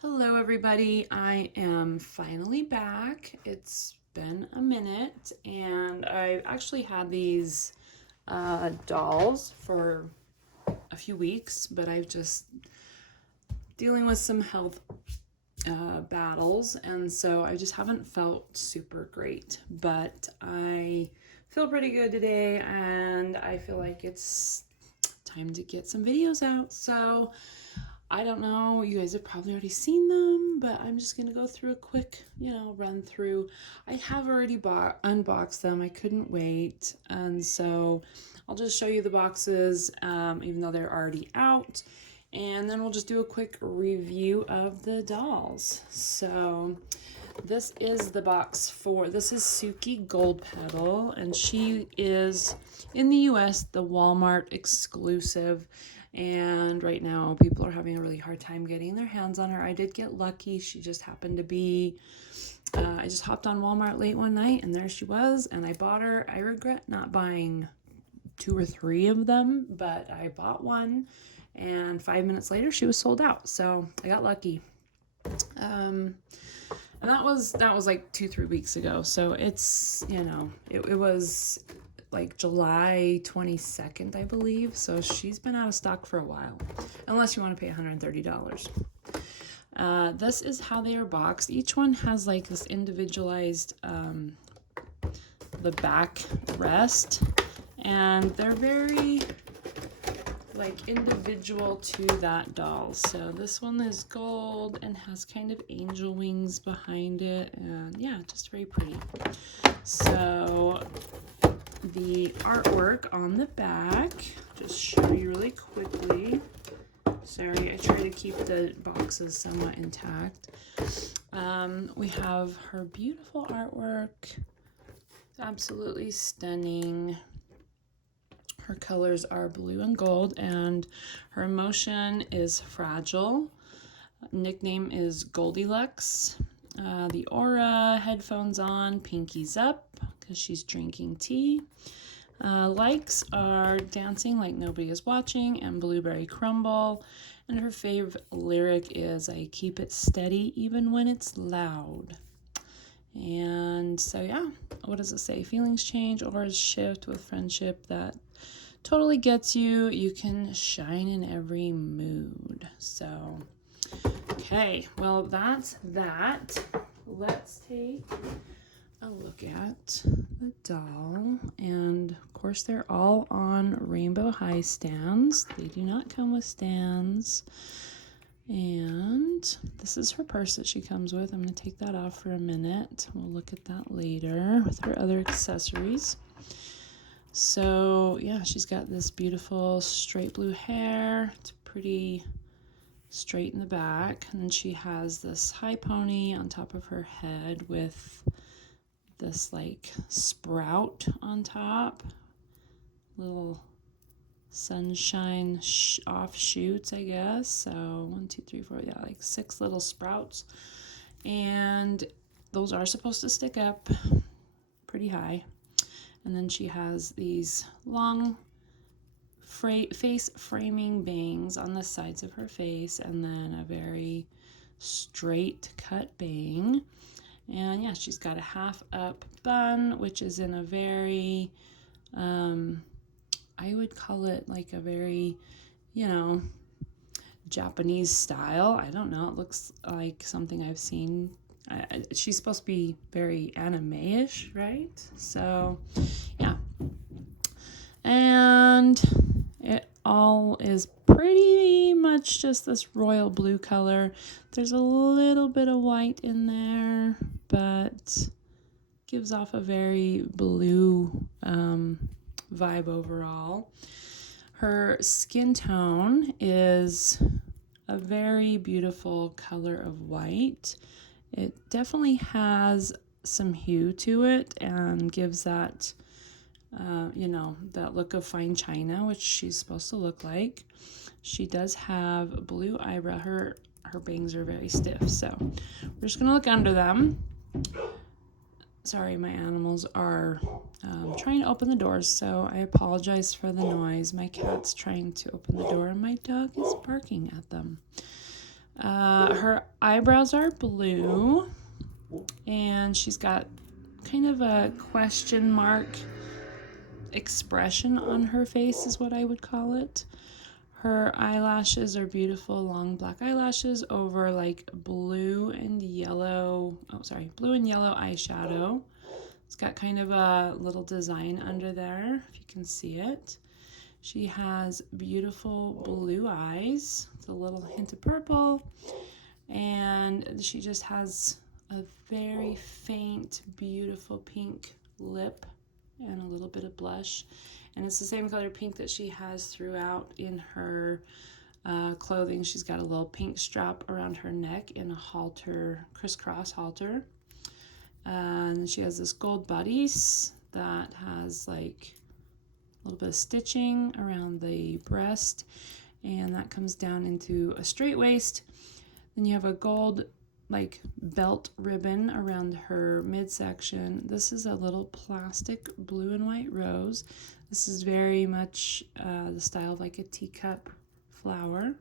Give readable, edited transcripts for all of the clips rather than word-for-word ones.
Hello everybody, I am finally back. It's been a minute and I've actually had these dolls for a few weeks, but I've just dealing with some health battles, and so I just haven't felt super great, but I feel pretty good today and I feel like it's time to get some videos out. So I don't know, you guys have probably already seen them, but I'm just going to go through a quick, run through. I have already unboxed them. I couldn't wait. And so I'll just show you the boxes, even though they're already out. And then we'll just do a quick review of the dolls. So this is the box this is Suki Goldpetal, and she is in the US the Walmart exclusive. And right now people are having a really hard time getting their hands on her. I did get lucky. She just happened to be, I just hopped on Walmart late one night and there she was, and I bought her. I regret not buying 2 or 3 of them, but I bought one and 5 minutes later she was sold out. So I got lucky. And that was like 2-3 weeks ago. So it's, it was like July 22nd, I believe. So she's been out of stock for a while, unless you want to pay $130. This is how they are boxed. Each one has like this individualized, the back rest, and they're very like individual to that doll. So this one is gold and has kind of angel wings behind it, and yeah, just very pretty. So the artwork on the back, just show you really quickly. Sorry, I try to keep the boxes somewhat intact. We have her beautiful artwork. It's absolutely stunning. Her colors are blue and gold, and her emotion is fragile. Nickname is Goldilocks. The aura, headphones on, pinkies up because she's drinking tea. Likes are dancing like nobody is watching and blueberry crumble. And her fave lyric is, I keep it steady even when it's loud. And so yeah, what does it say? Feelings change, auras shift with friendship that totally gets you. You can shine in every mood. So, okay, well, that's that. Let's take a look at the doll. And of course, they're all on rainbow high stands. They do not come with stands. And this is her purse that she comes with. I'm going to take that off for a minute. We'll look at that later with her other accessories. So yeah, she's got this beautiful straight blue hair. It's pretty straight in the back. And then she has this high pony on top of her head with this like sprout on top. Little sunshine offshoots, I guess. So 1, 2, 3, 4, yeah, like 6 little sprouts. And those are supposed to stick up pretty high. And then she has these long face framing bangs on the sides of her face, and then a very straight cut bang. And yeah, she's got a half up bun, which is in a very, I would call it like a very, Japanese style. I don't know. It looks like something I've seen. She's supposed to be very anime-ish, right? So, yeah. And it all is pretty much just this royal blue color. There's a little bit of white in there, but gives off a very blue vibe overall. Her skin tone is a very beautiful color of white. It definitely has some hue to it and gives that, that look of fine china, which she's supposed to look like. She does have blue eyebrow. Her bangs are very stiff, so we're just going to look under them. Sorry, my animals are trying to open the doors, so I apologize for the noise. My cat's trying to open the door and my dog is barking at them. Her eyebrows are blue, and she's got kind of a question mark expression on her face is what I would call it. Her eyelashes are beautiful long black eyelashes over like blue and yellow eyeshadow. It's got kind of a little design under there, if you can see it. She has beautiful blue eyes with a little hint of purple, and she just has a very faint, beautiful pink lip and a little bit of blush. And it's the same color pink that she has throughout in her clothing. She's got a little pink strap around her neck and a halter, crisscross halter. And she has this gold bodice that has like a little bit of stitching around the breast, and that comes down into a straight waist. Then you have a gold like belt ribbon around her midsection. This is a little plastic blue and white rose. This is very much the style of like a teacup flower.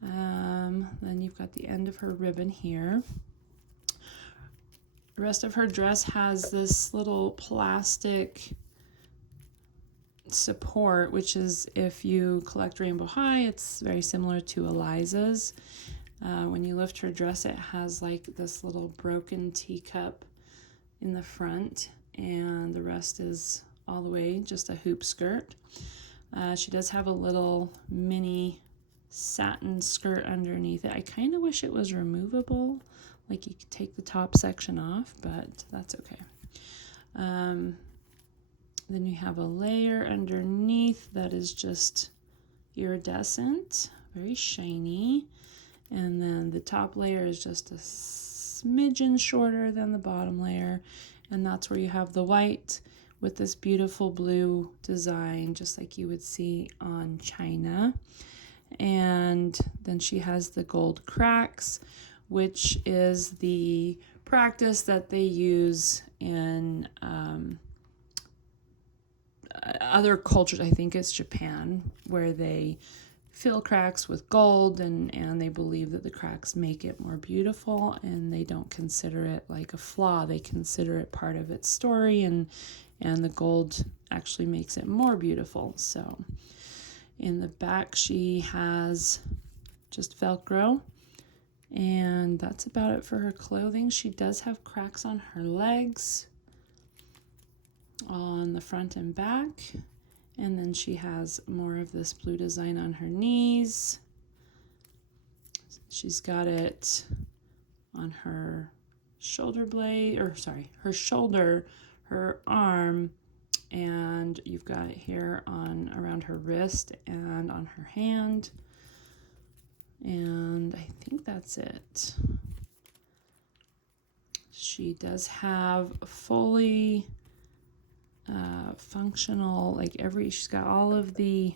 Then you've got the end of her ribbon here. The rest of her dress has this little plastic support, which is, if you collect Rainbow High, it's very similar to Eliza's. When you lift her dress, it has like this little broken teacup in the front, and the rest is all the way just a hoop skirt. She does have a little mini satin skirt underneath it. I kind of wish it was removable, like you could take the top section off, but that's okay. Then you have a layer underneath that is just iridescent, very shiny. And then the top layer is just a smidgen shorter than the bottom layer. And that's where you have the white with this beautiful blue design, just like you would see on China. And then she has the gold cracks, which is the practice that they use in other cultures. I think it's Japan, where they fill cracks with gold, and they believe that the cracks make it more beautiful, and they don't consider it like a flaw. They consider it part of its story, and the gold actually makes it more beautiful. So in the back she has just Velcro, and that's about it for her clothing. She does have cracks on her legs on the front and back, and then she has more of this blue design on her knees. She's got it on her shoulder blade, her shoulder, her arm, and you've got it here on around her wrist and on her hand. And I think that's it. She does have fully functional, she's got all of the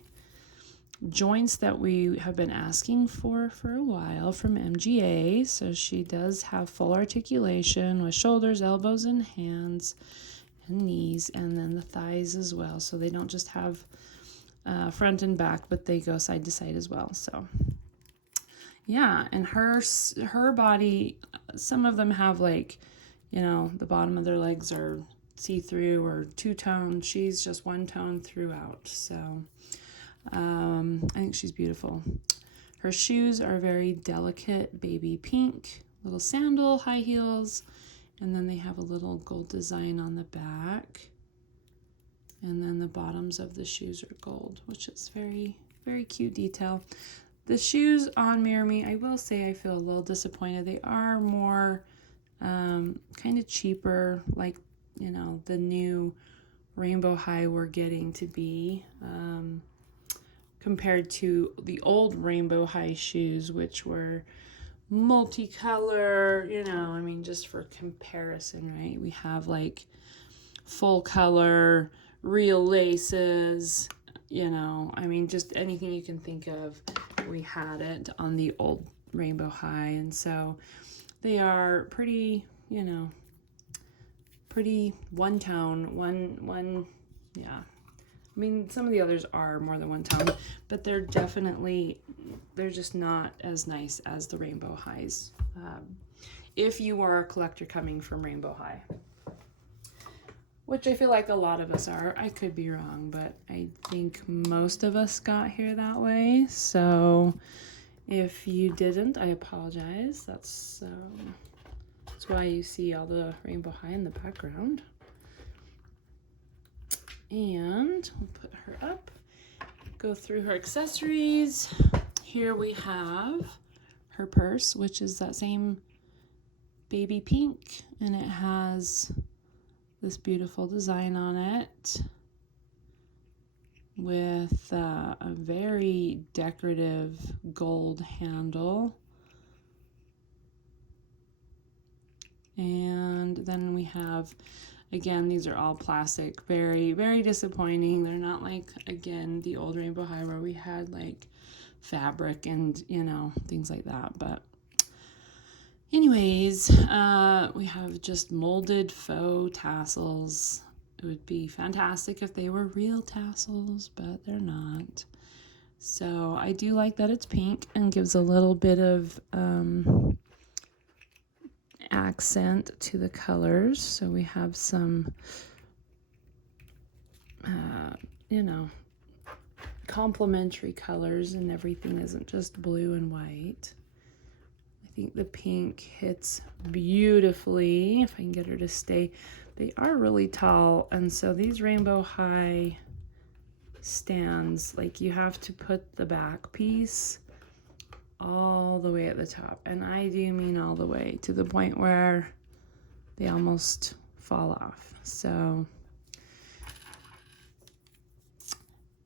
joints that we have been asking for a while from MGA. So she does have full articulation with shoulders, elbows, and hands, and knees, and then the thighs as well. So they don't just have front and back, but they go side to side as well. So yeah, and her body, some of them have the bottom of their legs are see-through or two-tone. She's just one tone throughout. So I think she's beautiful. Her shoes are very delicate baby pink, little sandal, high heels, and then they have a little gold design on the back. And then the bottoms of the shoes are gold, which is very, very cute detail. The shoes on Mirror Me, I will say I feel a little disappointed. They are more kind of cheaper, like, the new Rainbow High we're getting to be, compared to the old Rainbow High shoes, which were multicolor, just for comparison, right? We have like full color, real laces, just anything you can think of, we had it on the old Rainbow High. And so they are pretty, pretty one tone, yeah. Some of the others are more than one tone, but they're definitely they're just not as nice as the Rainbow Highs. If you are a collector coming from Rainbow High, which I feel like a lot of us are. I could be wrong, but I think most of us got here that way. So if you didn't, I apologize. That's why you see all the Rainbow High in the background. And we'll put her up, go through her accessories. Here we have her purse, which is that same baby pink, and it has this beautiful design on it with a very decorative gold handle. And then we have, again, these are all plastic, very, very disappointing. They're not like, again, the old Rainbow High where we had like fabric and, you know, things like that. But anyways, we have just molded faux tassels. It would be fantastic if they were real tassels, but they're not. So I do like that it's pink and gives a little bit of accent to the colors. So we have some, you know, complementary colors, and everything isn't just blue and white. I think the pink hits beautifully. If I can get her to stay. They are really tall, and so these Rainbow High stands, like, you have to put the back piece all the way at the top, and I do mean all the way, to the point where they almost fall off. So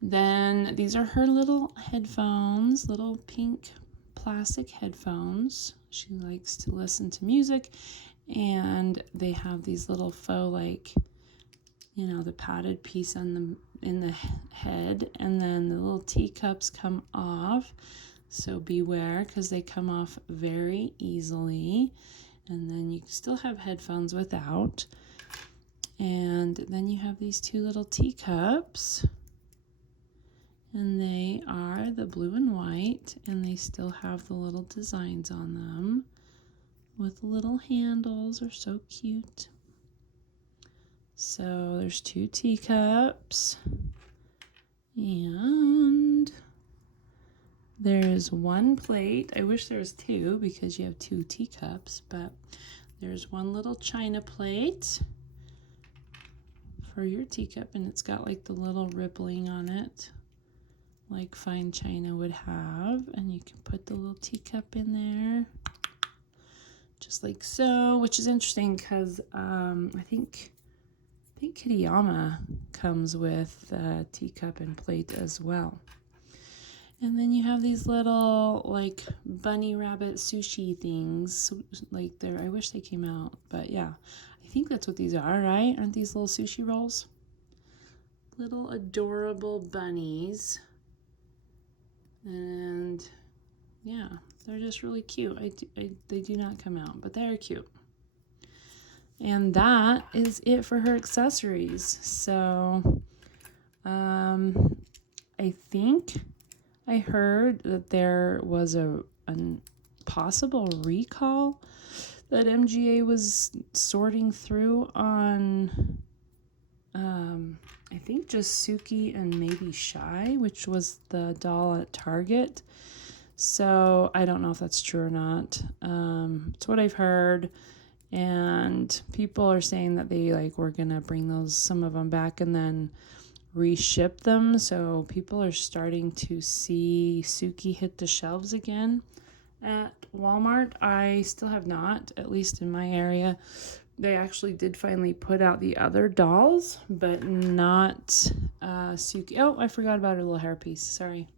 then these are her little headphones, little pink plastic headphones. She likes to listen to music, and they have these little faux, like, you know, the padded piece on the in the head, and then the little teacups come off. So beware, because they come off very easily. And then you still have headphones without. And then you have these two little teacups. And they are the blue and white, and they still have the little designs on them with little handles. They're so cute. So there's two teacups, and there's one plate. I wish there was two, because you have two teacups, but there's one little china plate for your teacup, and it's got like the little rippling on it, like fine china would have, and you can put the little teacup in there, just like so, which is interesting because I think Kitayama comes with a teacup and plate as well. And then you have these little, like, bunny rabbit sushi things, like they're, I wish they came out, but yeah, I think that's what these are, right? Aren't these little sushi rolls? Little adorable bunnies. And yeah, they're just really cute. They do not come out, but they're cute. And that is it for her accessories. So I think I heard that there was a possible recall that MGA was sorting through on I think just Suki and maybe Shy, which was the doll at Target. So I don't know if that's true or not. It's what I've heard. And people are saying that they were gonna bring some of them back and then reship them. So people are starting to see Suki hit the shelves again at Walmart. I still have not, at least in my area. They actually did finally put out the other dolls, but not Suki. Oh, I forgot about her little hairpiece. Sorry.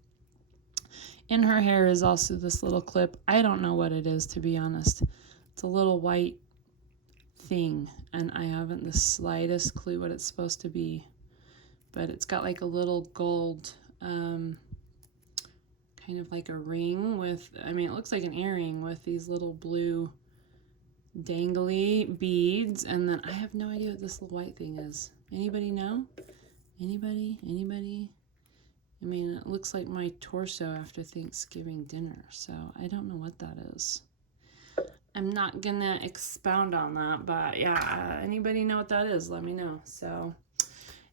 In her hair is also this little clip. I don't know what it is, to be honest. It's a little white thing, and I haven't the slightest clue what it's supposed to be. But it's got like a little gold, kind of like a ring with, I mean, it looks like an earring with these little blue dangly beads. And then I have no idea what this little white thing is. Anybody know? Anybody? I mean, it looks like my torso after Thanksgiving dinner, so I don't know what that is. I'm not gonna expound on that, but yeah, anybody know what that is, let me know. So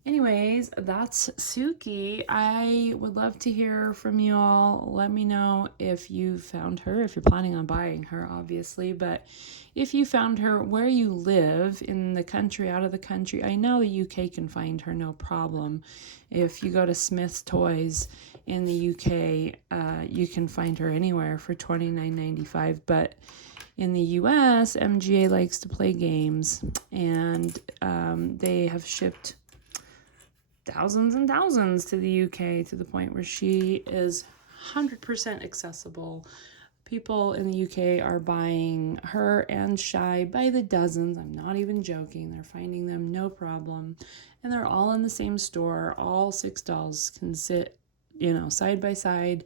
anyways, that's Suki. I would love to hear from you all. Let me know if you found her, if you're planning on buying her, obviously, but if you found her, where you live, in the country, out of the country. I know the UK can find her, no problem. If you go to Smith's Toys in the UK, you can find her anywhere for $29.95, but in the US, MGA likes to play games, and they have shipped thousands and thousands to the UK, to the point where she is 100% accessible. People in the UK are buying her and Shy by the dozens. I'm not even joking. They're finding them no problem. And they're all in the same store. All 6 dolls can sit, side by side.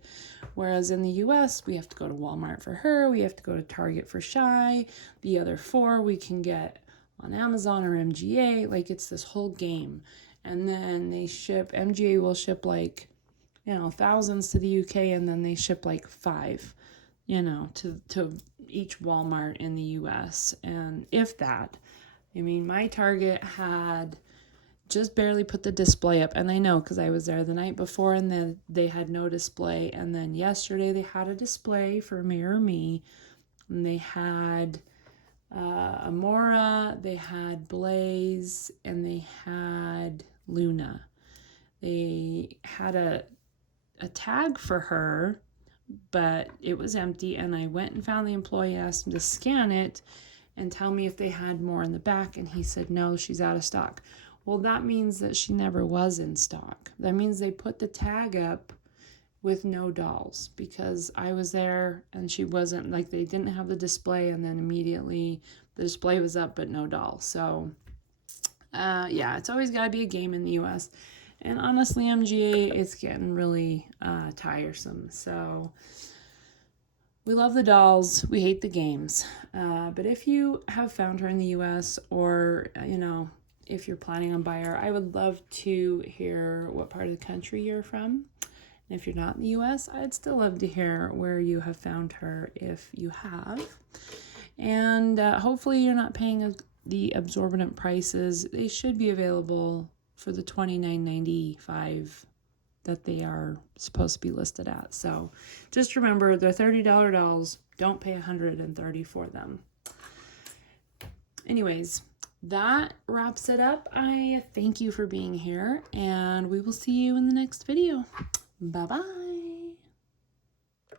Whereas in the US, we have to go to Walmart for her. We have to go to Target for Shy. The other 4 we can get on Amazon or MGA. Like, it's this whole game. And then MGA will ship like, thousands to the UK, and then they ship like 5, to each Walmart in the US. And if that, I mean, my Target had just barely put the display up, and I know because I was there the night before, and then they had no display. And then yesterday they had a display for Mirror Me, and they had Amora, they had Blaze, and they had Luna. They had a tag for her, but it was empty, and I went and found the employee, asked him to scan it and tell me if they had more in the back, and he said no, she's out of stock. Well, that means that she never was in stock. That means they put the tag up with no dolls, because I was there and she wasn't, like, they didn't have the display, and then immediately the display was up but no doll. So yeah, it's always got to be a game in the US. And honestly, MGA, it's getting really tiresome. So we love the dolls, we hate the games. But if you have found her in the US, or if you're planning on buying her, I would love to hear what part of the country you're from. And if you're not in the US, I'd still love to hear where you have found her, if you have. And hopefully you're not paying the exorbitant prices. They should be available for the $29.95 that they are supposed to be listed at. So just remember, they're $30 dolls. Don't pay $130 for them. Anyways, that wraps it up. I thank you for being here, and we will see you in the next video. Bye-bye.